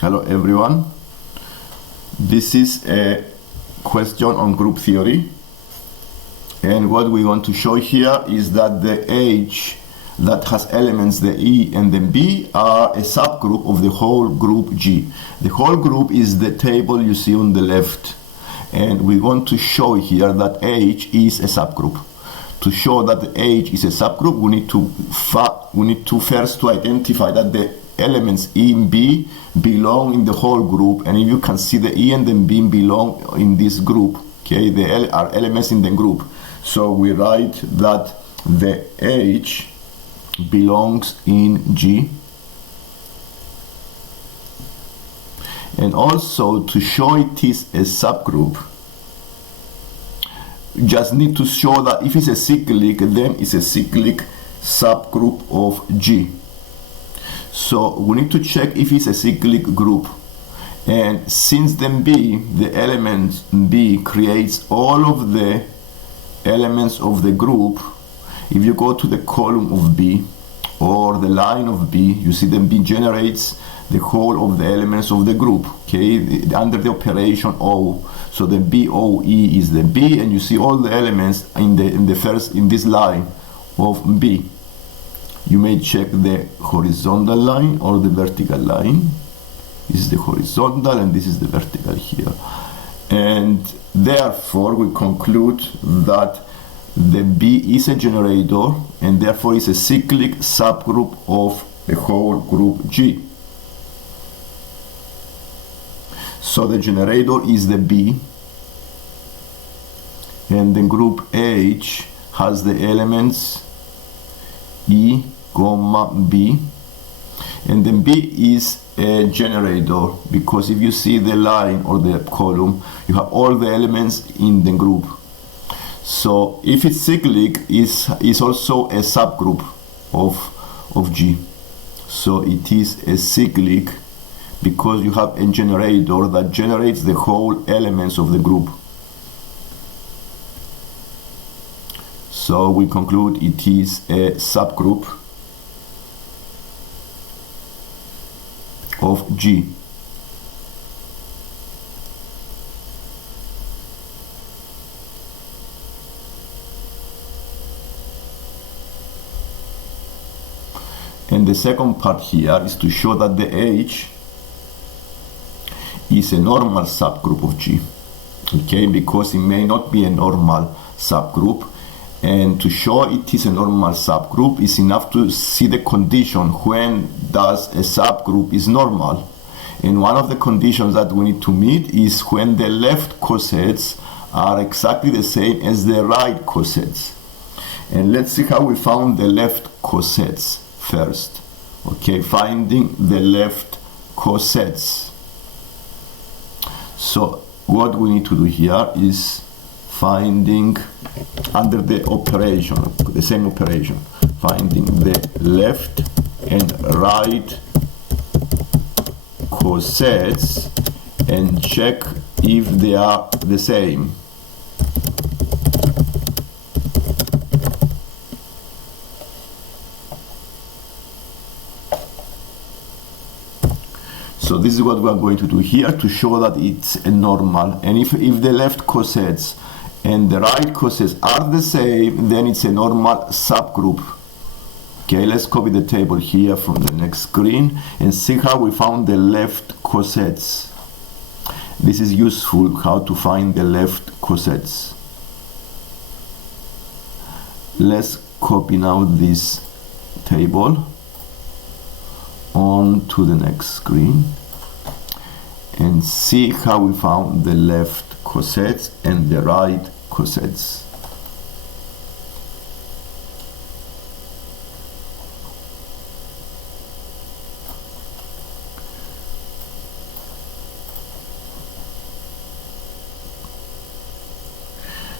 Hello everyone. This is a question on group theory, and what we want to show here is that the H that has elements the E and the B are a subgroup of the whole group G. The whole group is the table you see on the left, and we want to show here that H is a subgroup. To show that the H is a subgroup, we need to first to identify that the elements E and B belong in the whole group, and if you can see the E and the B belong in this group, okay, they are elements in the group. So we write that the H belongs in G, and also to show it is a subgroup, you just need to show that if it's a cyclic, then it's a cyclic subgroup of G. So we need to check if it's a cyclic group, and since then B, the element B creates all of the elements of the group. If you go to the column of B or the line of B, you see that B generates the whole of the elements of the group, okay, under the operation O. So the BOE is the B, and you see all the elements in this line of B. You may check the horizontal line or the vertical line. This is the horizontal and this is the vertical here. And therefore we conclude that the B is a generator, and therefore is a cyclic subgroup of the whole group G. So the generator is the B, and the group H has the elements E, B, and then B is a generator because if you see the line or the column, you have all the elements in the group. So if it's cyclic, is also a subgroup of G. So it is a cyclic because you have a generator that generates the whole elements of the group. So we conclude it is a subgroup of G. And the second part here is to show that the H is a normal subgroup of G, okay, because it may not be a normal subgroup. And to show it is a normal subgroup is enough to see the condition when does a subgroup is normal. And one of the conditions that we need to meet is when the left cosets are exactly the same as the right cosets. And let's see how we found the left cosets first. Okay, finding the left cosets. So what we need to do here is finding under the operation, the same operation, finding the left and right cosets and check if they are the same. So this is what we are going to do here to show that it's a normal, and if the left cosets and the right cosets are the same, then it's a normal subgroup. Okay, let's copy the table here from the next screen and see how we found the left cosets. This is useful, how to find the left cosets. Let's copy now this table on to the next screen and see how we found the left cosets and the right cosets.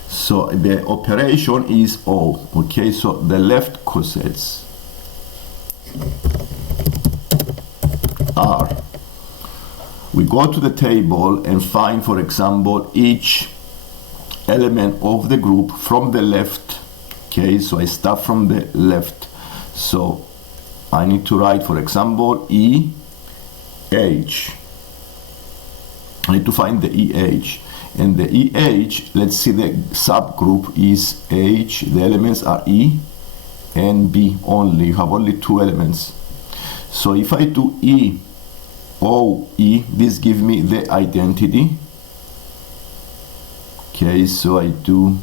So the operation is O, okay, so the left cosets are, we go to the table and find, for example, each element of the group from the left. Okay, so I start from the left. So I need to write, for example, E, H. I need to find the EH. And the EH, let's see, the subgroup is H. The elements are E and B only. You have only two elements. So if I do E, O, E, this gives me the identity. Okay, so I do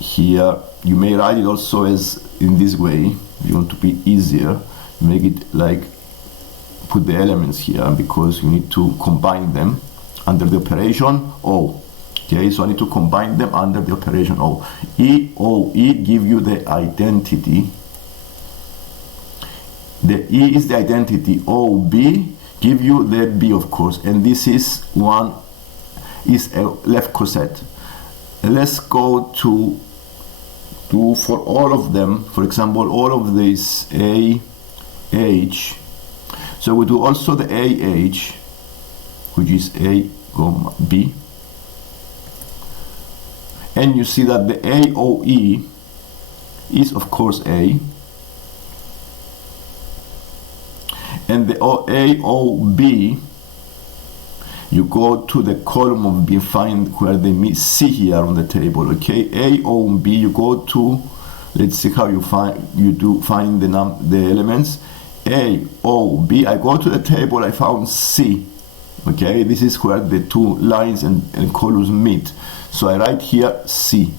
here. You may write it also as in this way. If you want to be easier, make it like put the elements here because you need to combine them under the operation O. Okay, so I need to combine them under the operation O. E, O, E give you the identity. The E is the identity. O, B give you the B, of course, and this is one is a left coset. Let's go to do for all of them, for example, all of this A, H. So we do also the AH, which is A, comma, B. And you see that the AOE is, of course, A. And the AOB, you go to the column of B, find where they meet C here on the table, okay? AOB, you go to, let's see how you find the elements. AOB, I go to the table, I found C. Okay, this is where the two lines and columns meet. So I write here C.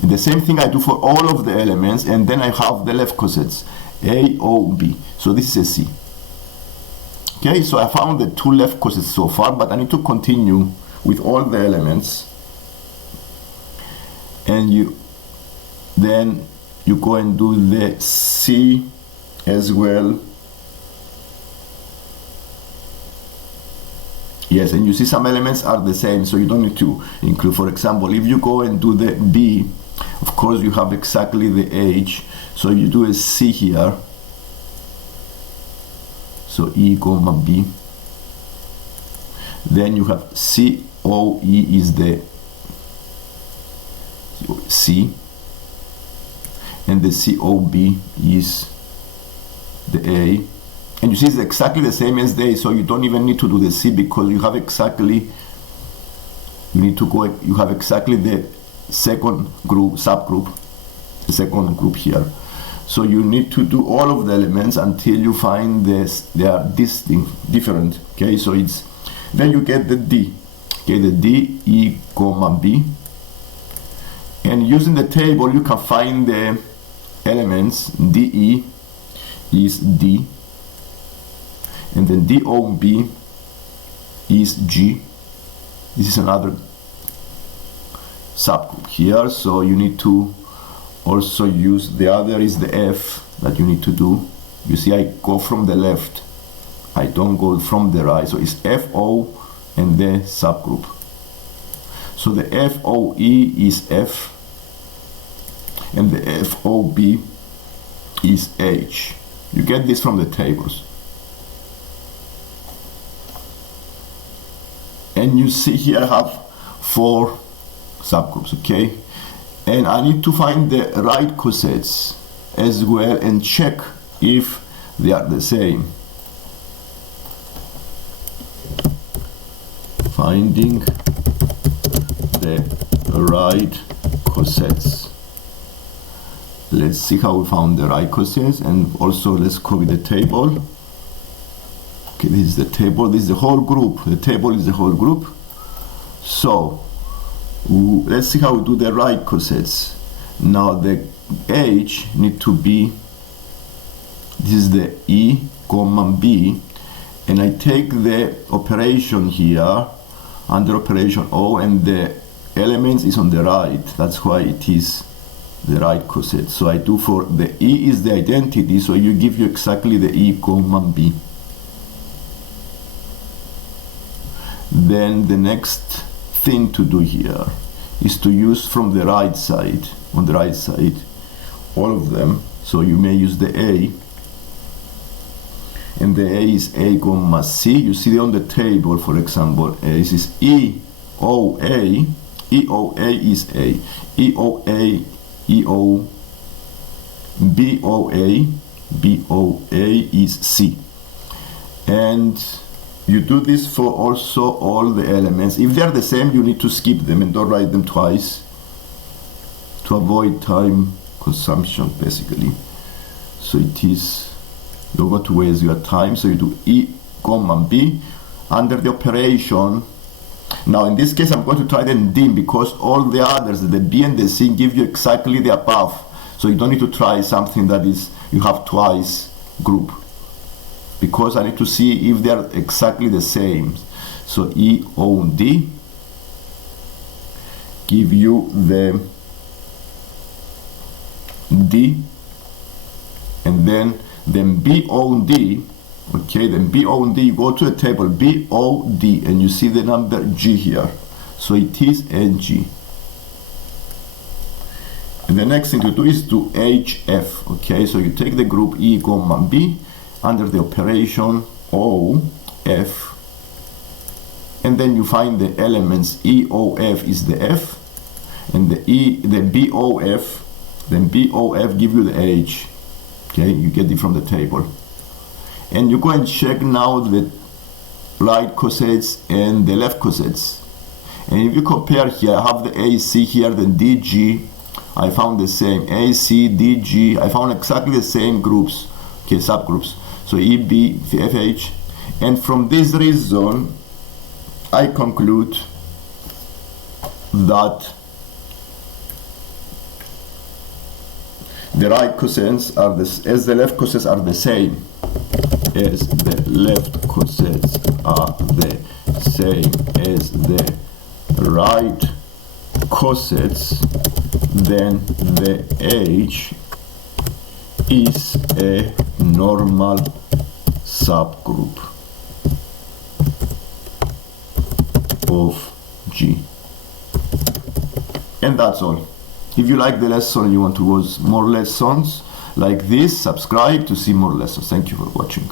And the same thing I do for all of the elements, and then I have the left cosets, A, O, B. So this is a C. Okay, so I found the two left cosets so far, but I need to continue with all the elements. And then you go and do the C as well. Yes, and you see some elements are the same, so you don't need to include. For example, if you go and do the B, of course you have exactly the H, so you do a C here. So E, comma, B. Then you have C, O, E is the C, and the C, O, B is the A. And you see it's exactly the same as the A, so you don't even need to do the C because you have exactly, you have exactly the second group, subgroup, the second group here. So you need to do all of the elements until you find this, they are distinct, different. Okay, so it's, then you get the D. Okay, the D, E, comma, B. And using the table, you can find the elements. DE is D. And then DOB is G. This is another subgroup here, so you need to also use the other is the F that you need to do. You see I go from the left, I don't go from the right, so it's FO and the subgroup. So the FOE is F and the FOB is H. You get this from the tables. And you see here I have 4 subgroups, okay? And I need to find the right cosets as well and check if they are the same. Finding the right cosets. Let's see how we found the right cosets, and also let's copy the table. Okay, this is the table, this is the whole group. The table is the whole group. So let's see how we do the right cosets. Now the H need to be, this is the E, comma, B, and I take the operation here under operation O, and the elements is on the right. That's why it is the right coset. So I do for the E is the identity, so you give you exactly the E, comma, B. Then the next thing to do here is to use from the right side, on the right side, all of them. So you may use the A, and the A is A, comma, C. You see on the table, for example, this is EOA. EOA is A. EOA, EO, BOA, BOA is C. And You do this for also all the elements. If they are the same, you need to skip them and don't write them twice to avoid time consumption, basically. So it is, you don't want to waste your time, so you do E, comma, B under the operation. Now in this case I'm going to try the D because all the others, the B and the C, give you exactly the above. So you don't need to try something that is, you have twice group, because I need to see if they are exactly the same. So E, O, and D give you the D, and then B, O, and D. Okay, then B, O, and D, you go to the table B, O, D, and you see the number G here. So it is NG. And the next thing to do is to HF. Okay, so you take the group E, comma, B under the operation O, F, and then you find the elements E, O, F is the F, and the B, O, F, then B, O, F give you the H. Okay, you get it from the table. And you go and check now the right cosets and the left cosets. And if you compare here, I have the AC here, the DG, I found the same. AC, DG, I found exactly the same groups, okay, subgroups. So EB, FH. And from this reason, I conclude that the right cosets are as the left cosets are the same. As the left cosets are the same as the right cosets, then the H is a normal subgroup of G. And that's all. If you like the lesson and you want to watch more lessons like this, subscribe to see more lessons. Thank you for watching.